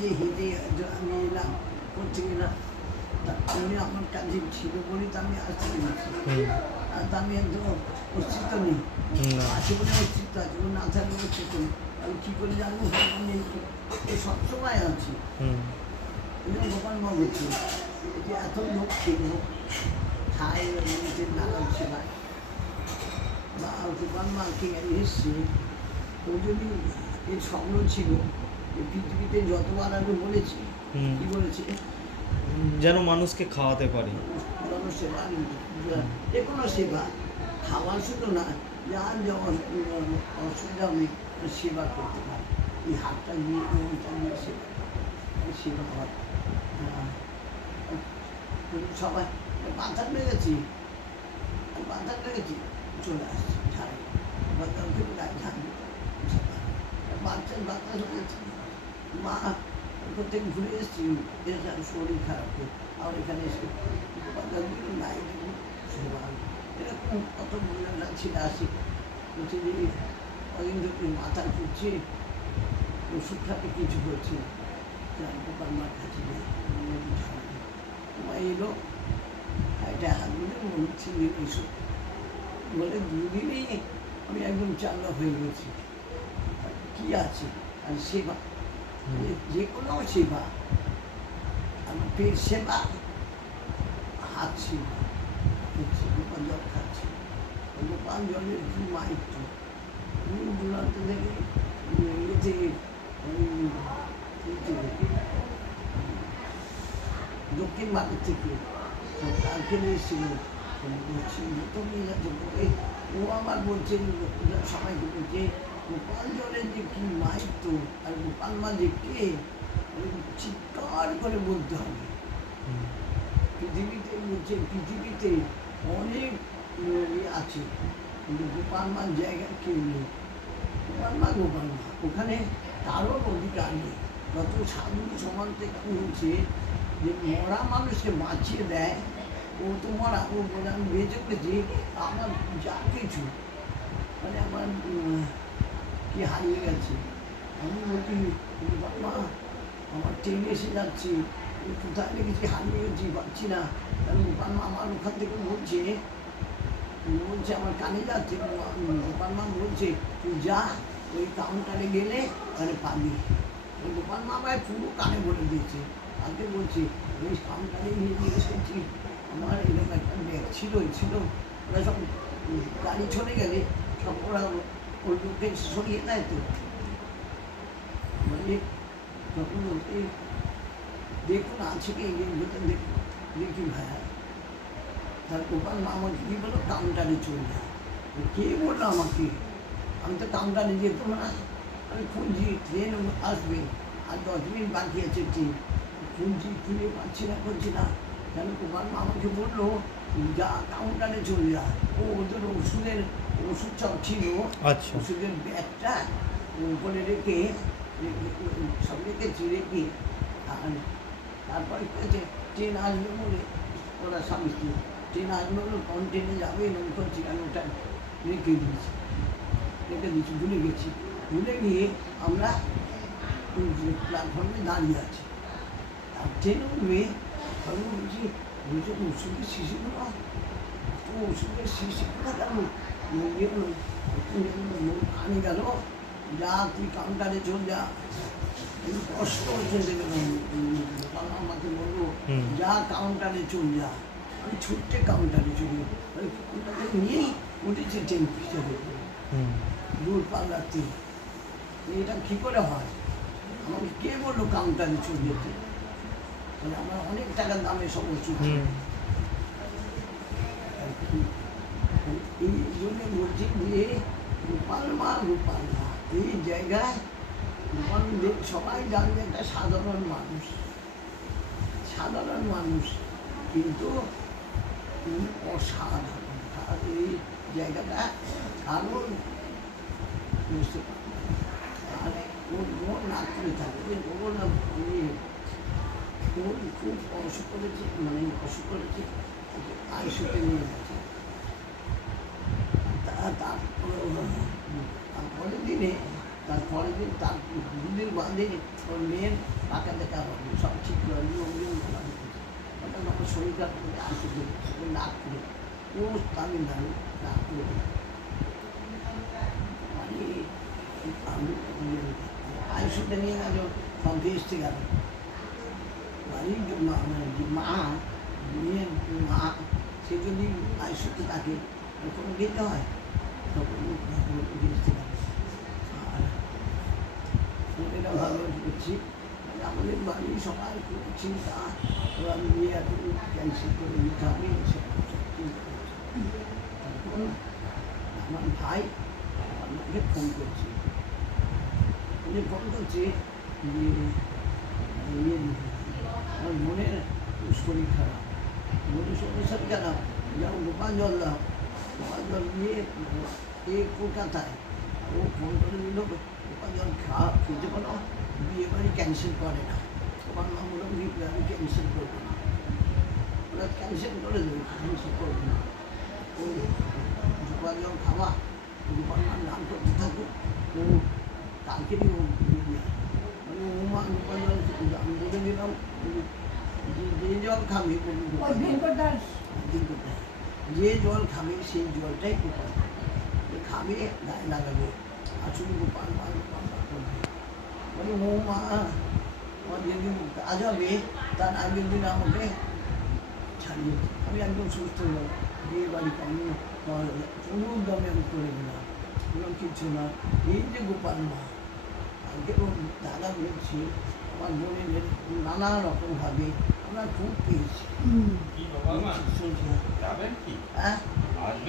যে হেঁটে আমি এলাম করতে গেলাম, তা উনি আমার কাছে ছিল বলেই তো আমি আসতে পেরেছি। আর তা আমি একদম অস্তিত্ব নেই, আছে বলে অস্তিত্ব আছে, ও না থাকলে অস্তিত্ব নেই। আমি কী করে জানবো ভগবান নেই? ও সবসময় আছে। গোপাল মা বলছে যে এত লোক ছিল খায় নিজের নানান সেবায় বা গোপাল মাকে এসছে, ও যদি এর স্বপ্ন ছিল যে পৃথিবীতে যতবার আমি বলেছি, কি বলেছে, যেন মানুষকে খাওয়াতে পারি। জনসেবা, যে কোনো সেবা, খাওয়া শুধু না, যার যেমন অসুবিধা নেই সেবা করতে পারে। এই হাতটা দিয়ে মনটা দিয়ে সেবা সেবা হয়। সবাই বাতাস লেগেছি, বাতাস লেগেছি, চলে আসছি ঝাড়ে, বাতাস থেকে গায়ে ঝাড়বে, বাচ্চার বাতাস লেগেছি, মা ওখান থেকে ঘুরে এসেছি, এসে শরীর খারাপ করে আমার এখানে এসে বাতাসগুলো নাই দেখুন সেবা। এরকম কত মহিলারা ছেলে আসে, বলছে যে কদিন ধরে মাথা ঘুরছে, ওষুধ খাতে কিছু হচ্ছে, গোপাল মার কাছে মা এলো, এটা হাত ধরে মনে হচ্ছে এসো বলে, দুদিনেই আমি একদম চাঙ্গা হয়ে গেছি। কী আছে আর সেবা, যে কোনো সেবা, আমার পেট সেবা, হাত সেবা, গোপাল জল খাচ্ছি, গোপাল জলের কি মাইত্র, দূরান্ত থেকে ইয়েতে দক্ষিণ ভারত থেকে কালকেনে এসেছিল, তো নিয়ে যাচ্ছে বলে ও আমার বলছে, সবাইকে বলছে গোপাল জলের যে কি মাইত্র আর গোপাল মা যে কে, চিৎকার করে বলতে হবে। পৃথিবীতে বলছে পৃথিবীতে অনেক আছে, কিন্তু গোপাল মার জায়গায় কেউ নেই। গোপাল মা ওখানে কারোর অধিকার নেই। যত সাধু সমাজ থেকে বলছে যে মরা মানুষকে বাঁচিয়ে দেয়, ও তো মরা, ও বলে আমি বেঁচে পেয়েছি, আমার যা কিছু মানে আমার কি হারিয়ে গেছে। আমি বলছি বাবা আমার ট্রেনে এসে যাচ্ছি, কোথায় লেগেছি, হারিয়ে গেছি, পাচ্ছি না। কারণ গোপাল মা আমার ওখান থেকে বলছে আমার কানে যাচ্ছে, গোপাল মা বলছে তুই যা, ওই কাউন্টারে গেলে ওখানে পাবি। ওই গোপাল মা আমায় পুরো কানে বলে দিয়েছে। আগে বলছি ওই কাউন্টারে নিয়ে গিয়ে এসেছি, আমার এরকম একটা ব্যাগ ছিল ওরা সব গাড়ি চলে গেলে সব ওরা ওই লোককে সরিয়ে দেয় তো, মানে তখন ওকে দেখুন আছে কি দেখি ভাইয়া। তার গোপাল মা আমাকে কী বলো, কাউন্টারে চলে যায়। কে বললো আমাকে, আমি তো কাউন্টারে যেতাম না, আমি খুঁজছি ট্রেন আসবে আর 10 মিনিট বাকি আছে ট্রেন, খুঁজছি খুঁজে পাচ্ছি না, করছি না। কেন গোপাল মা আমাকে বললো যা কাউন্টারে চলে যা, ওদের ওষুধ সব ছিল, ওষুধের ব্যাগটা উপরে রেখে সব রেখেছি রেখে, আর তারপরে কী ট্রেন আসবে বলে ওরা স্বামী স্ত্রী ট্রেন আসবে বলে কোন ট্রেনে যাবে এরকম করছি, আমি ওটা রেখে দিয়েছি ভুলে গেছি। ভুলে গিয়ে আমরা প্ল্যাটফর্মে দাঁড়িয়ে আছি, আর ট্রেন উঠবে, আমি বলছি ওষুধের শিশিগুলো, তো ওষুধের শিশিগুলো কেন কানে গেল, যা তুই কাউন্টারে চল যা। কষ্ট হচ্ছে বাবা আমাকে বললো যা কাউন্টারে চল যা, আমি ছুটতে কাউন্টারে চলি, ওই কাউন্টারে নিয়েই উঠেছে ট্রেন হিসেবে দূর পাল্লাতে। এটা কী করে হয়, আমাকে কে বললো কাউন্টারে চলে যেতে, তাহলে আমার অনেক টাকার দামে সব ওষুধ। এই জন্য বলছি যে গোপাল মা এই জায়গায় সবাই জানবে একটা সাধারণ মানুষ, কিন্তু অসাধারণ। আর এই জায়গাটা আরও বুঝতে পারবে। আর ওর মন না করে থাকে, ওর না ওর খুব অসুখ করেছে, আইসুতে নিয়ে গেছে। তারপরের দিন তার দুদিন বাদে ওর মেয়ের টাকা দেখা হবে সব ঠিক করে নিয়ম মানা হবে ওটা আমার শরীর খারাপ করে আসবে না করে ও তামিলনাড়ু না করে মানে আমি আয়ুষটা নিয়ে গেল সন্ধ্যে এসতে গেল বাড়ির মানে যে মা মেয়ের মা সে যদি আয়ুষতে থাকে তখন যেতে হয় তখন এসতে গেল আর এরা ভালো করছি মানে আমাদের বাড়ি সবাই খুব চিন্তা এবার নিয়ে এত ক্যান্সেল করে নিতে হবে এসব চিন্তা করছে তখন আমার ভাই আমাকে ফোন করছে উনি ফোন করছে যে ইয়ে আমার মনের শরীর খারাপ মনের শরীর খারাপ যেমন গোপাল জল দাও গোপাল জল নিয়ে এ কলকাতায় ও ফোন করে দিল গোপাল জল খেতে পারো বিয়ে বাড়ি ক্যান্সেল করে না তোমার মা মোটামুটি আমি ক্যান্সেল করবো না ওরা ক্যান্সেল করে দেবে ক্যান্সেল করবে না ও গোপাল জল খাওয়া গোপাল মার নাম করতে থাকো ও কালকেরই ও মানে ও মা গোপাল জল আমি বলে দিলাম যে জল খাবে যে জল খাবে সেই জলটাই গোপাল খাবে গায়ে লাগাবে আসলে গোপাল মা করবে মানে ও মা আমার যেদিন কাজ হবে তার আগের দিন আমাকে ছাড়িয়ে আমি একদম সুস্থ হলাম বিয়ে বাড়ি কোনো দমে আমি করে দিলাম এরকম কিছু না এই যে গোপাল মা আজকে ও দাদা বলছি আমার বোনের নানা রকমভাবে আমরা খুব পেয়েছি কি বাবা মা? শুনছি যাবেন কি? হ্যাঁ আসবেন?